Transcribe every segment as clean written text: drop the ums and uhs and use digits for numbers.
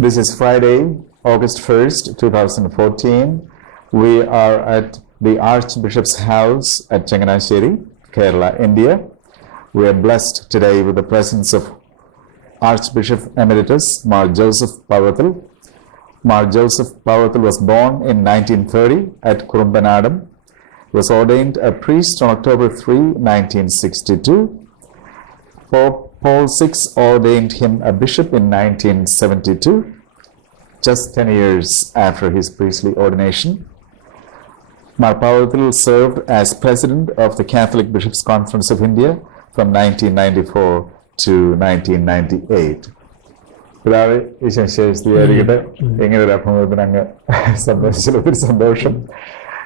This is Friday, August 1st, 2014. We are at the Archbishop's house at Changanasheri, Kerala, India. We are blessed today with the presence of Archbishop Emeritus Mar Joseph Powathil. Mar Joseph Powathil was born in 1930 at Qurbana. Was ordained a priest on October 3, 1962. Pope Paul VI ordained him a bishop in 1972, just 10 years after his priestly ordination. Mar Powathil served as president of the Catholic Bishops' Conference of India from 1994 to 1998.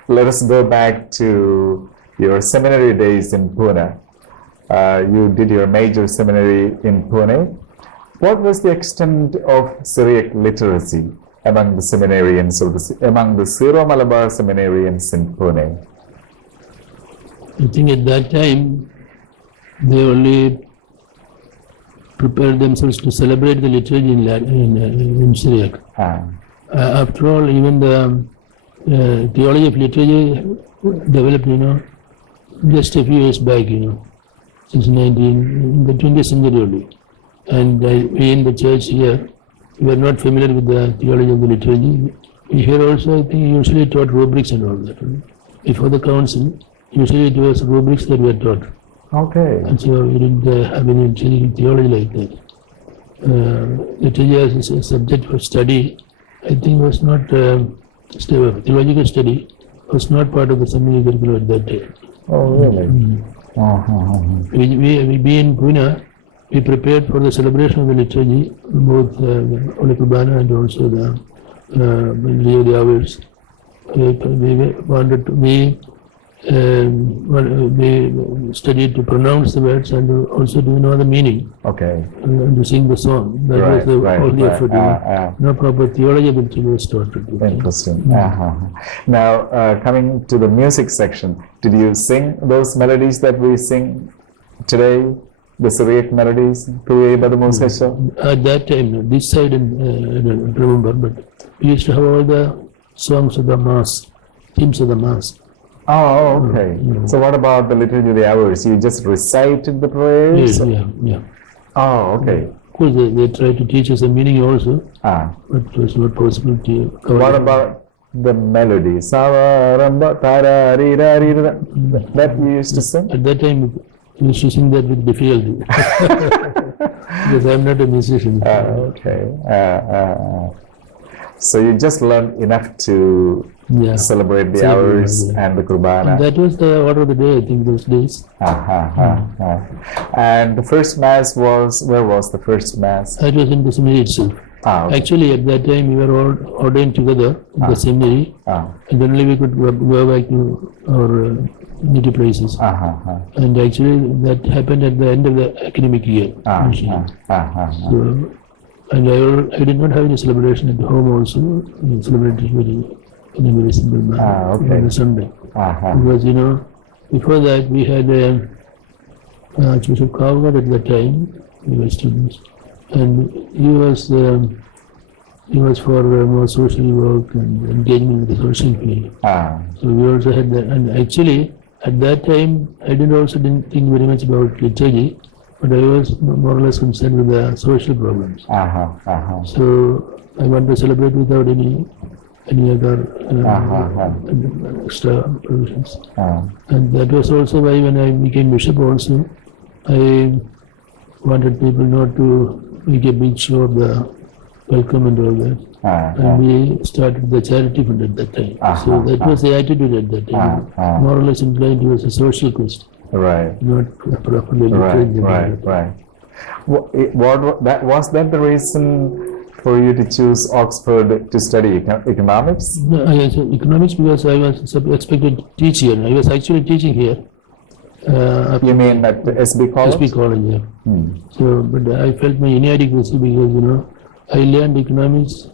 Let us go back to your seminary days in Pune. You did your major seminary in Pune. What was the extent of Syriac literacy among the seminarians, among the Syro Malabar seminarians in Pune? I think at that time they only prepared themselves to celebrate the liturgy in Syriac. After all, even the theology of liturgy developed, just a few years back, since in the 20th century only. And we in the church here, we are not familiar with the theology of the liturgy. Here also, I think, usually taught rubrics and all that. Before the council, usually it was rubrics that were taught. Okay. And so we didn't have any theology like that. Liturgy as a subject for study, I think was not, theological study was not part of the seminary curriculum at that time. Oh, really? We in Pune, we prepared for the celebration of the liturgy, both the Qurbana and also the hours. We studied to pronounce the words and also to know the meaning. Okay. And to sing the song. That was all the effort. No proper theology of the liturgy was taught. Interesting. Now, coming to the music section, did you sing those melodies that we sing today? The Syriac melodies? At that time, this side, I don't remember, but we used to have all the songs of the Mass, hymns of the Mass. Oh, okay. So what about the liturgy of the hours? You just recited the prayers? Yeah. Oh, okay. Of course, they tried to teach us the meaning also, but it was not possible to cover. What about the melody? That you used to sing? At that time, we used to sing that with difficulty. Because I am not a musician. Okay. So you just learned enough to celebrate the hours and the Qurbana. And that was the order of the day, I think, those days. And the first Mass was, where was the first Mass? It was in the seminary itself. Okay. Actually, at that time, we were all ordained together in the seminary, and then only we could go back to our native places. And actually, that happened at the end of the academic year. So, and I did not have any celebration at home also. We celebrated in a very simple manner on the Sunday. Because, before that we had Archbishop Mar at that time. We were students, and he was for more social work and engagement with the social field. So we also had that, and actually at that time I didn't think very much about liturgy, but I was more or less concerned with the social problems. So I want to celebrate without any other extra provisions. And that was also why when I became bishop also, I wanted people not to make a big show of the welcome and all that. And we started the charity fund at that time. So that was the attitude at that time. More or less inclined towards a social question. Right. Not properly Right. Was that the reason for you to choose Oxford to study economics? No, economics because I was expected to teach here. I was actually teaching here. You mean at the SB College? SB College, yeah. So, but I felt my inadequacy because, I learned economics.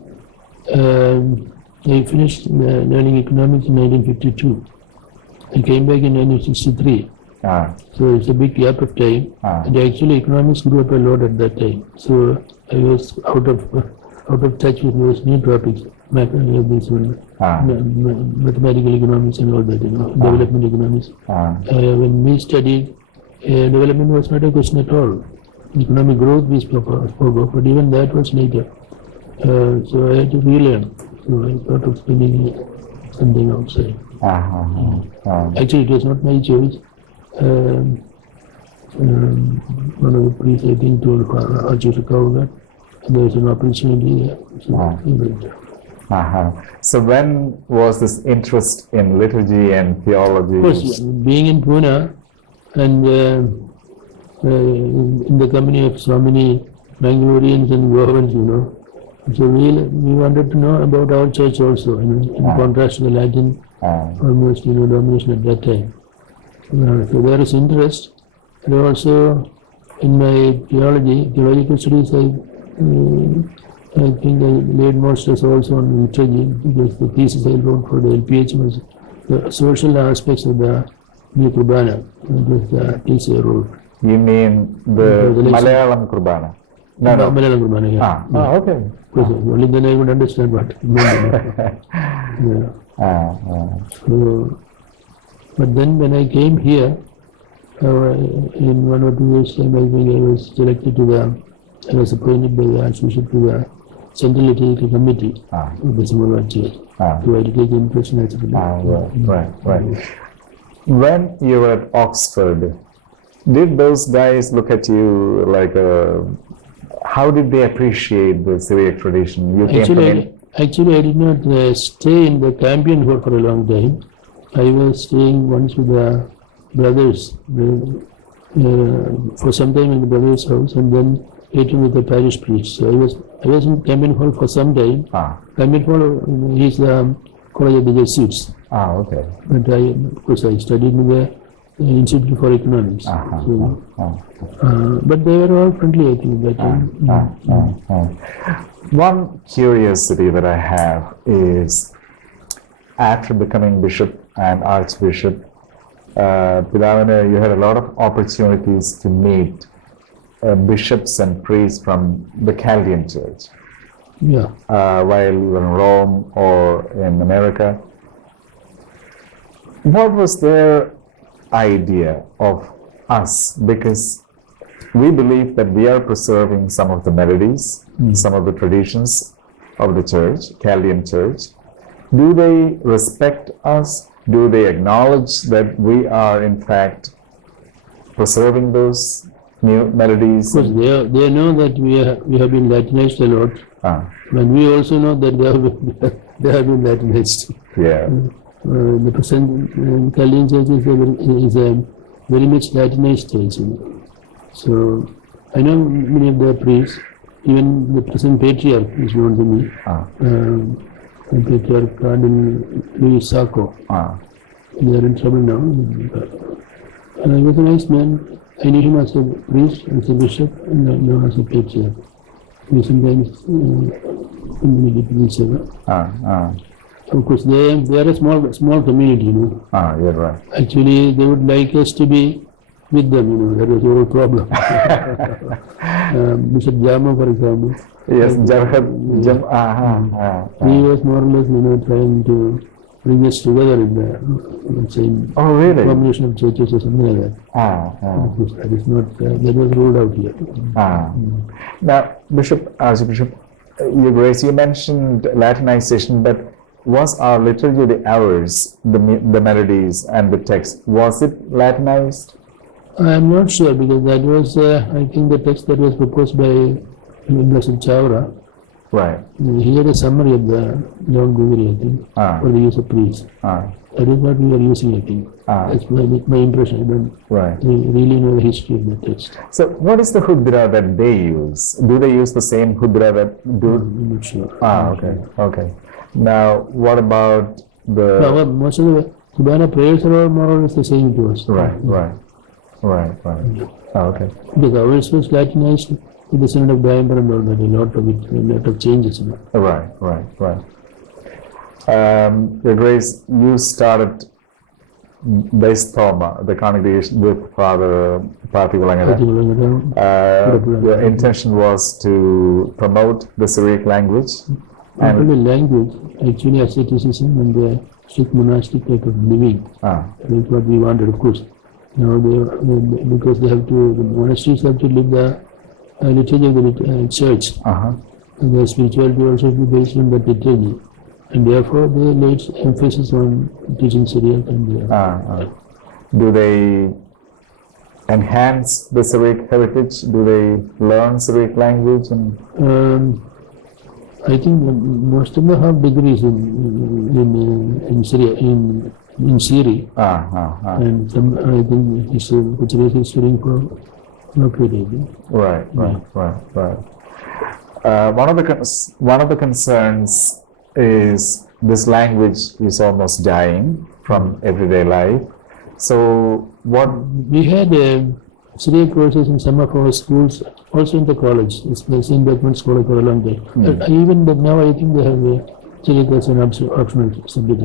I finished learning economics in 1952. I came back in 1963. So it's a big gap of time. And actually economics grew up a lot at that time. So I was out out of touch with those new topics, mathematical economics and all that, development economics. When we studied, development was not a question at all. Economic growth we spoke of, but even that was later. So I had to relearn. So I thought of spending something outside. Actually, it was not my choice. One of the priests, I think, told Archbishop Powathil that there was an opportunity there. So when was this interest in liturgy and theology? Of course, being in Pune and in the company of so many Mangaloreans and Goans, so we wanted to know about our church also, in contrast to the Latin almost domination at that time. So there is interest, and also in my theological studies, I think I laid more stress also on liturgy, because the thesis I wrote for the LPH was the social aspects of the new Qurbana. That was the thesis I wrote. You mean the Malayalam Qurbana? No. Malayalam Qurbana, yeah. Okay. Because only then I would understand what. So, but then when I came here, in 1 or 2 years' time, I think I was selected I was appointed by the Archbishop to the Central Liturgical Committee of the Syriac Malabar Church to educate the impression as Right. When you were at Oxford, did those guys look at you like how did they appreciate the Syriac tradition? Actually, I did not stay in the Campion Hall for a long time. I was staying once with the brothers for some time in the brothers' house, and then later with the parish priest. So I was in Campion Hall for some time. Campion Hall is the college of the Jesuits. Okay. But of course, I studied in the Institute for Economics. But they were all friendly, I think, that time. One curiosity that I have is, after becoming bishop and archbishop, Pidavana, you had a lot of opportunities to meet bishops and priests from the Chaldean Church. While you were in Rome or in America. What was their idea of us? Because we believe that we are preserving some of the melodies, some of the traditions of the church, Chaldean Church. Do they respect us? Do they acknowledge that we are in fact preserving those new melodies? Of course, they know that we have been Latinized a lot, but we also know that they have been Latinized. The present Chaldean Church is a very much Latinized church. So I know many of the priests, even the present patriarch is known to me. The patriarch Cardinal Louis Sacco. They are in trouble now. He was a nice man. I knew him as a priest, as a bishop, and now as a patriarch. We sometimes communicate with each other. Of course, they are a small community, You're right. Actually, they would like us to be with them, that was the whole problem. Bishop Jama, for example. Yes, he was more or less, trying to bring us together in the same combination of churches or something like that. That is not, that was ruled out here. Now, Archbishop, Your Grace, you mentioned Latinization, but was our liturgy, the hours, the melodies and the text, was it Latinized? I am not sure, because that was, I think, the text that was proposed by Blessed Chavra. Right. He had a summary of the John Guguri, I think, for the use of priests. That is what we are using, I think. That's my impression. I don't really know the history of the text. So, what is the hudra that they use? Do they use the same hudra that do? I'm not sure. Okay. Now, what about the... most of the Qurbana prayers are all more or less the same to us. Right. Okay. Because ours was Latinized with the Synod of Diamper and all that, a lot of changes. Right. Your Grace, you started based Thoma, the congregation with Father Powathil. Your intention was to promote the Syriac language. Not only language, actually asceticism and the strict monastic type of living. That's what we wanted, of course. Now because they have to, the monasteries have to live the liturgy of the church. And their spirituality also be based on that liturgy. And therefore they laid emphasis on teaching Syriac and do they enhance the Syriac heritage? Do they learn Syriac language? And I think most of them have degrees in Syria, in Syria. And some, I think which is studying for doctorate. Right. One of the concerns is this language is almost dying from everyday life. So what we had Syriac courses in some of our schools, also in the college. It's the St. Beckman's School for a long time. Even now, I think they have Syriac as an optional subject.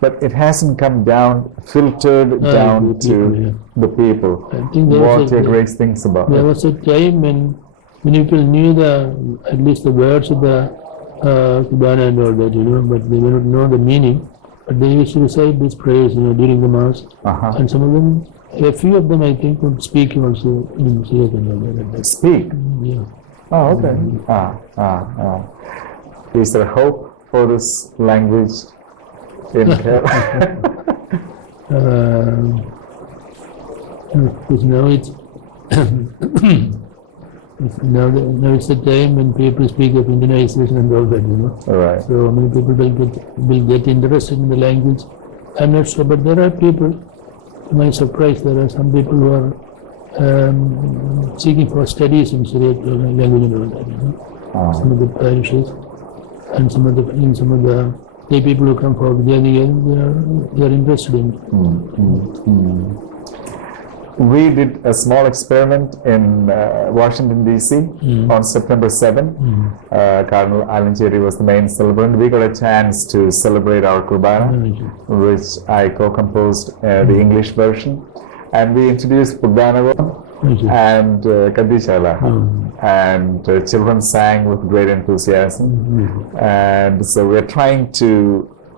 But it hasn't come down, filtered down to the people. I think what your Grace thinks about there was a time when many people knew at least the words of the Qurbana and all that, but they may not know the meaning. But they used to recite these prayers, during the Mass. And some of them, a few of them, I think, would speak also in Syriac and all that. Speak? Yeah. Oh, okay. Is there hope for this language in Kerala? Because now it's now it's the time when people speak of Indianization and all that, Right. So many people will get interested in the language. I'm not sure, but there are people. To my surprise, there are some people who are seeking for studies in Syriac language and all that. Some of the parishes and some of the lay people who come for they are interested in it. We did a small experiment in Washington, D.C. On September 7. Cardinal Alancheri was the main celebrant. We got a chance to celebrate our Qurbana, which I co-composed the English version. And we introduced Qurbana and Kadishala. And children sang with great enthusiasm. And so we're trying to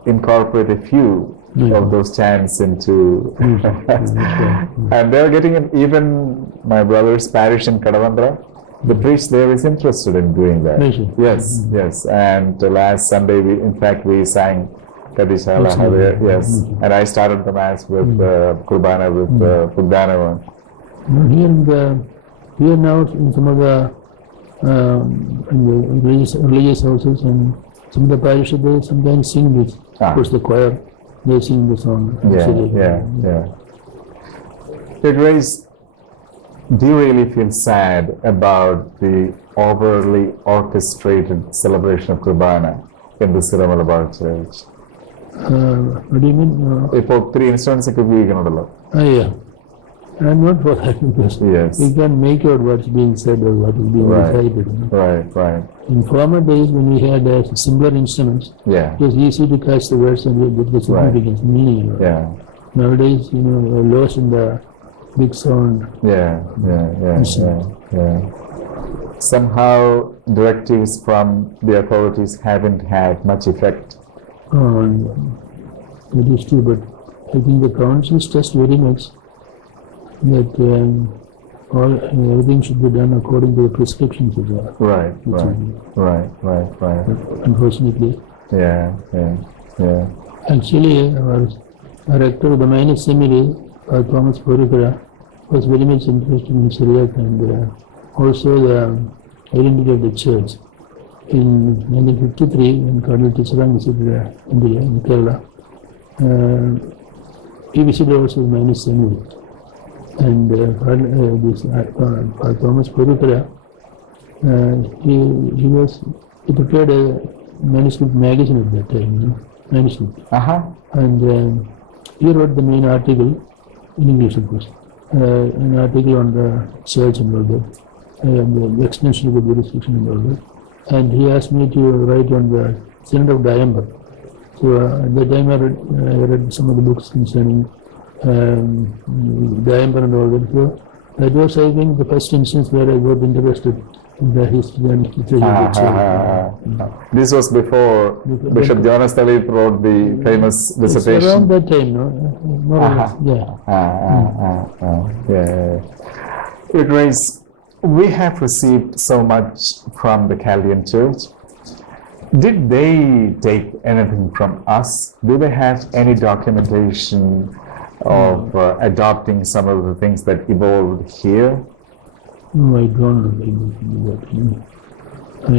incorporate a few of those chants into and they're getting it. Even my brother's parish in Kadavandra, the priest there is interested in doing that. Yes. And last Sunday we sang Kadishala there, yes. And I started the Mass with Qurbana with Qurbana one. Here now in some of the in the religious houses and some of the parishes they sometimes sing this. Of course the choir, they sing the song. Your Grace, do you really feel sad about the overly orchestrated celebration of Qurbana in the Syro Malabar Church? What do you mean? ഇപ്പോൾ ഒത്തിരി instruments ഒക്കെ ഉപയോഗിക്കണമല്ലോ. I'm not for that because we can't make out what's being said or what is being recited. Right. In former days when we had simpler instruments, it was easy to catch the words and get the significance, meaning. Nowadays, you're lost in the big sound. Somehow directives from the authorities haven't had much effect. It is true, but I think the council stressed very much that everything should be done according to the prescriptions of the Right. Unfortunately. Actually, our rector of the minor seminary, Thomas Powathil, was very much interested in Syriac and also the identity of the church. In 1953, when Cardinal Tisserand visited India, in Kerala, he visited also the minor seminary. And Thomas Powathil, he prepared a manuscript magazine at that time, manuscript. And he wrote the main article in English, of course, an article on the church and all that, the extension of the jurisdiction and all that. And he asked me to write on the Synod of Diamper. So at that time I read some of the books concerning Diamper and all that. So that was, I think, the first instance where I got interested in the history and literature. This was before Bishop Jonas Talit wrote the famous dissertation. Around that time, no? More or less, yeah. Your Grace, we have received so much from the Chaldean Church. Did they take anything from us? Do they have any documentation of adopting some of the things that evolved here? No, I don't know that.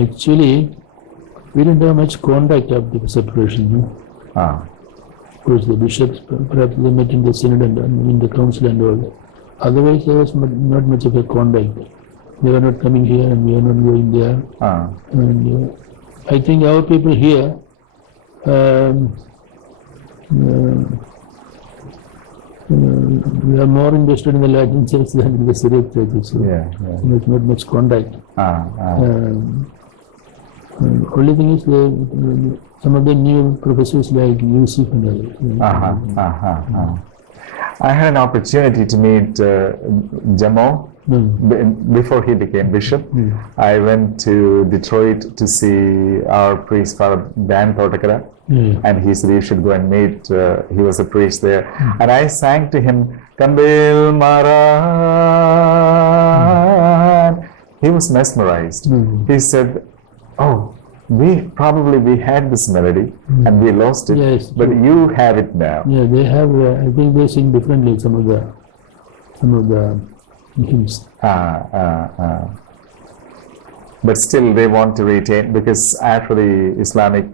Actually, we didn't have much contact after the separation. No? Of course, the bishops, perhaps they met in the synod and in the council and all. Otherwise, there was not much of a contact. They were not coming here and we are not going there. And I think our people here we are more interested in the Latin church than in the Syriac church. So not much contact. Only thing is some of the new professors like Yusuf and others. I had an opportunity to meet Jamo before he became bishop. I went to Detroit to see our priest, Father Dan Portakara, and he said you should go and meet. He was a priest there, and I sang to him, Kambil Maran. He was mesmerized. He said, "Oh, we had this melody and we lost it, but you have it now." Yeah, they have. I think they sing differently some of the hymns. But still, they want to retain, because after the Islamic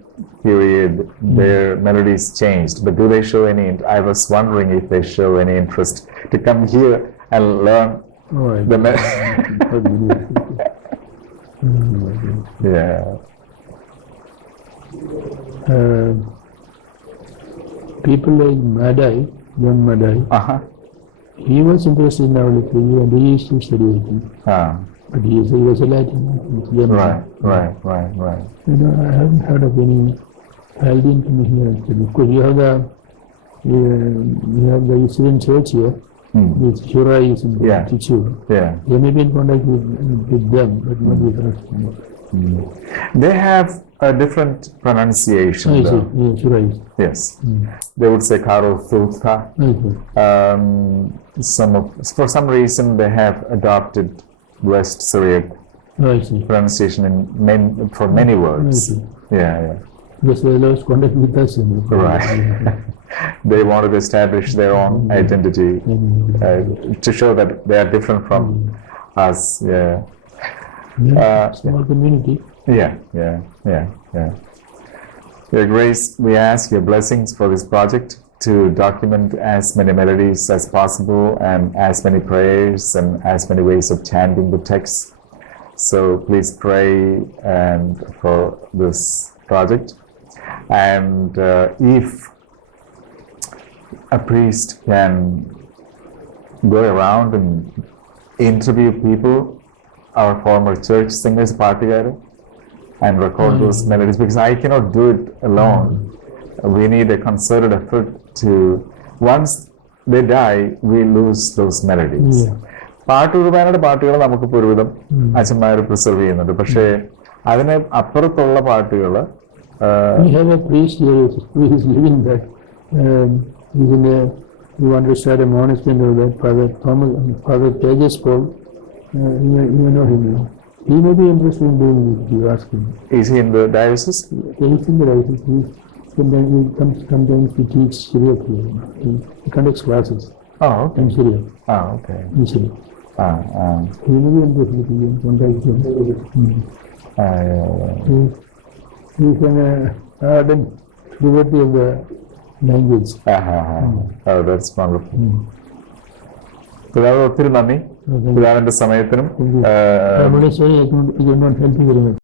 period, their melodies changed. But do they show any? I was wondering if they show any interest to come here and learn the melody. Yeah. People like Madai, young Madai, he was interested in our literature and he used to study it. But he was a Latin. Right. You know, I haven't heard of any Chaldean coming here. Of course, you have the Syrian church here. With Shura is in Tichu. They may be in contact with them, but not with us. They have a different pronunciation. Shura is. Yes. They would say Karo Thultha. For some reason, they have adopted West Syriac pronunciation for many words. Because they lost contact with us. Right. They wanted to establish their own identity to show that they are different from us. Small community. Your Grace, we ask your blessings for this project to document as many melodies as possible and as many prayers and as many ways of chanting the text. So please pray for this project. And if a priest can go around and interview people, our former church singers, Partigara, and record those melodies, because I cannot do it alone. We need a concerted effort to, once they die, we lose those melodies. പാട്ടുകുർബാനയുടെ പാട്ടുകൾ നമുക്കിപ്പോൾ ഒരുവിധം അച്ഛന്മാർ preserve ചെയ്യുന്നുണ്ട്. പക്ഷേ അതിന് അപ്പുറത്തുള്ള പാട്ടുകൾ we have a priest here who is living that. We want to start a monastery and all that. Father Tejas Paul, you know him. He may be interested in doing it if you ask him. Is he in the diocese? He's in the diocese. He comes sometimes to teach Syriac here. He conducts classes. In Syriac. Okay. In Syriac. He may be interested in contact him. He's an ardent devotee of the language. That's wonderful. പിതാവ് ഒത്തിരി നന്ദി പിതാവിന്റെ സമയത്തിനും I could not help you very much.